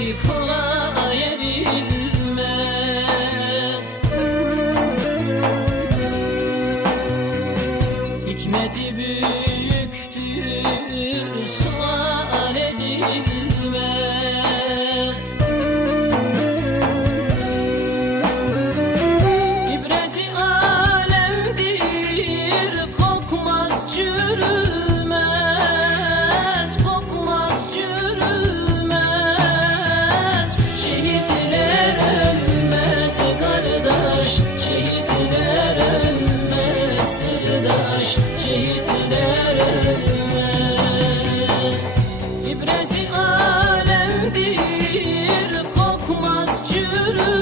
yeri kola yerilmez Hikmeti büyüktür sual edilmez. ateş şehitlere ermez İbreti alemdir kokmaz çürür